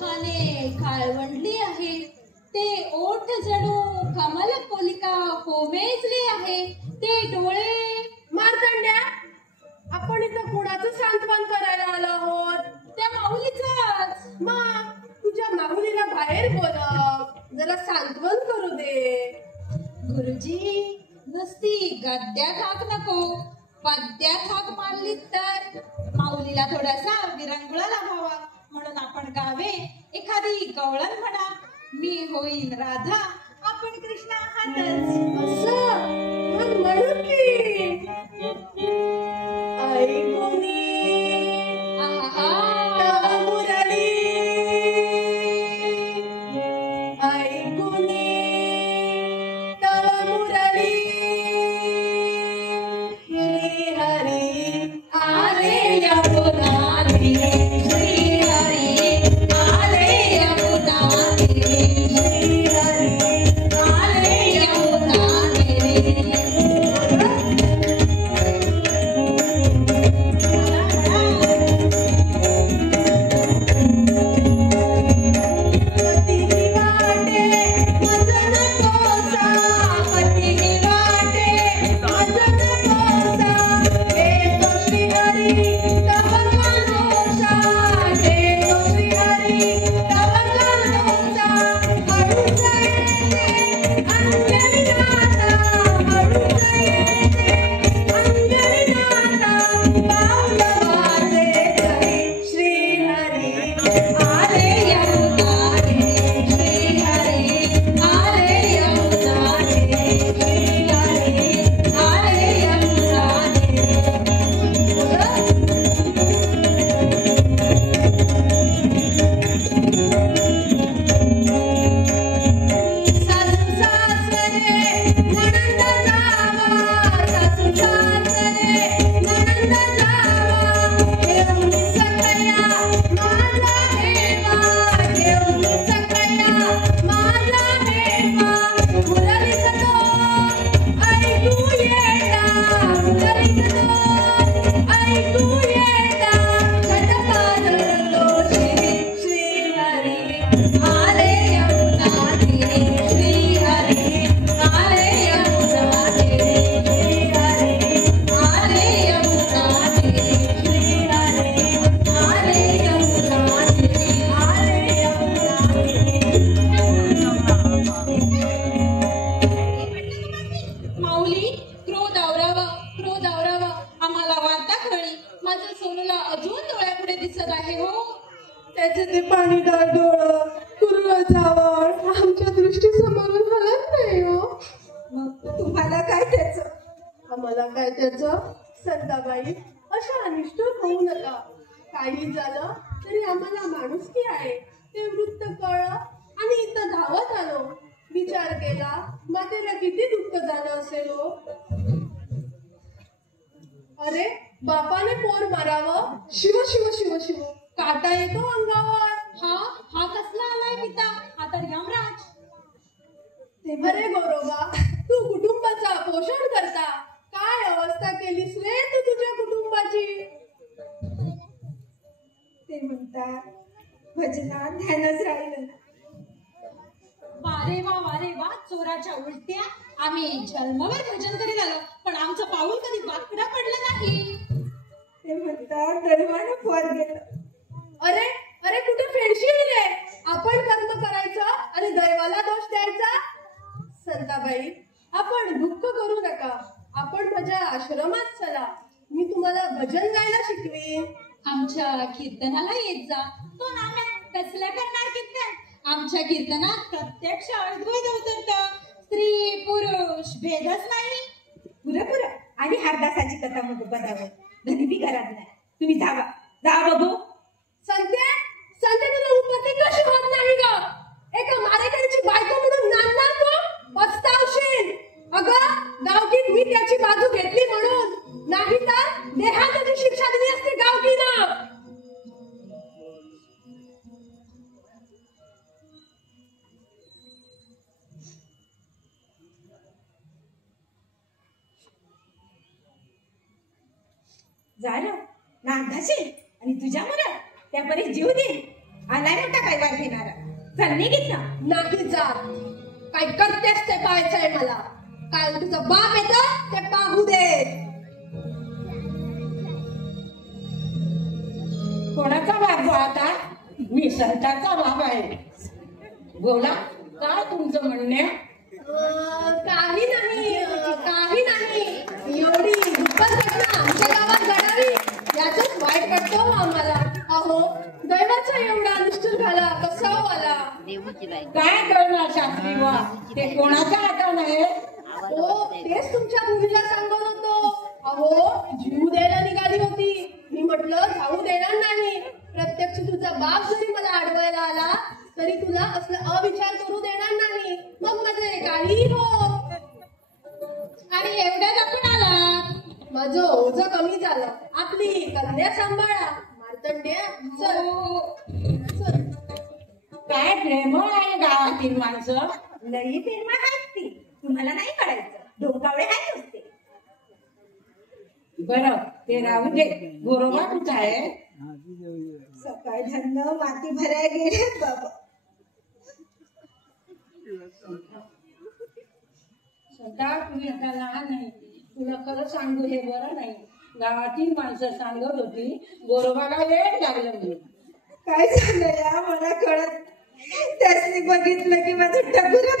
खाणे काळवंडली आहे, ते ओठ जणू कमल पोलिका कोमेजले आहे, ते डोळे. मार्तंड्या, आपण इथं कुणाचं सांत्वन करायला आलो आहोत? त्या माऊलीचाच. मग तुझ्या माऊलीला बाहेर बोलव, जरा सांत्वन करू दे. गुरुजी, नुसती गद्यात हाक नको, पद्यात हाक मारली तर माऊलीला थोडासा विरंगुळा लाभावा, म्हणून आपण गावे एखादी गवळण म्हणा. मी होईन राधा, आपण कृष्ण आहातच. असं मग म्हणू की आई कोणी तव मुरली, आई कोणी तव मुरली, श्री हरी आले यमुना तीरे, श्री हरी आले यमुना तीरे, श्री हरी आले यमुना तीरे. त्याचे ते पाणीदार डोळं, कुरळ जावळ आमच्या दृष्टी समोरून हलत नाही हो. मग तुम्हाला काय त्याच? आम्हाला काय त्याच? संताबाई, अशा अनिष्ट होऊ नका. काही झालं तरी आम्हाला माणुसकी आहे. ते वृत्त कळलं आणि इथं धावत आलो. विचार केला, मातेला किती दुःख झालं असेल हो. अरे, बापाने पोर मारावं, शिव शिव शिव शिव, काटा येतो अंगावर. हा कसला आलाय पिता? हा तर यमराज. अरे गौरवा, तू कुटुंबाचा पोषण करता. काय अवस्था केलीस रे तू तुझ्या कुटुंबाची? ते म्हणतात भजनात ध्यानच राहिलं. वारे वा चोराच्या उलट्या. आम्ही जन्मभर भजन करीत आलो, पण आमचं पाऊल कधी वाकडा पडलं नाही. ते म्हणतात दैवानं फळ गेलं. अरे अरे, कुठे फेडशील रे? आपण कर्म करायचं आणि दैवाला दोष द्यायचा. संताबाई, आपण दुःख करू नका. आपण माझ्या आश्रमात चला, मी तुम्हाला भजन गायला शिकवीन. आमच्या कीर्तनाला येत जा. तो नाम्या कसल्या करणार कीर्तन? आमच्या कीर्तनात प्रत्यक्ष अद्वैत अवतरतं. स्त्री पुरुष भेदच नाही. पुरं आणि हरदासाची कथा मग बघावं. घरी बी घरात नाही. तुम्ही जा बघू. संते तुला उपपत्ती कशी होत नाही ग? एका मारेकरीची बायको म्हणून नांदणार तू? पस्तावशील. अगं, गावकीत मी त्याची बाजू घेतली म्हणून, नाही तर देहाची शिक्षा दिली असते गावकीनं. झालं नांदाशील आणि तुझ्या मुलं त्यापरी जीव दे. आलाय मोठा खायवर घेणार चल निघित ना. नाही जात. काय करतेस ते पाहायचंय मला. काय तुझं बाप येतं ते पाहू दे. कोणाचा बाप आता? मी संताचा बाप आहे. बोला, काय तुमचं म्हणणे? काही नाही, काही नाही. एवढी दुप्पट घटना आमच्या गावात घडावी याचाच वाईट वाटतो आम्हाला. अहो, दैवाचा एवढा निष्ठुर झाला कसा आला. काय करणार शास्त्री वा? ते कोणाच्या हातात आहे? हो, तेच तुमच्या मुलीला सांगत होतो. अहो, जीव द्यायला निघाली होती. मी म्हटलं जाऊ देणार नाही. प्रत्यक्ष तुझा बाप जरी मला अडवायला आला तरी तुला असला अविचार करू देणार नाही. मग माझे काही हो. आणि एवढ्या लपून आला. माझं ओझं कमी झालं. आपली कन्या सांभाळा. मार्तंड्य चल. चल. काय प्रेमळ आहे गावातील माणसं. लई प्रेमळ आहेत ती. तुम्हाला नाही कळायचं. डोकावळे आहेत नुसते. बरं, ते राहू दे. गोरोबा कुठं आहे? सकाळ धन्न माती भरायला गेलेत बाबा. सध्या तुम्ही आता लहान नाही. तुला खरं सांगू हे बरं नाही. गावातील माणसं सांगत होती गोरोबाला वेळ लागलं म्हणून. काय झालं या मला कळत. त्याने बघितलं की माझं टकुर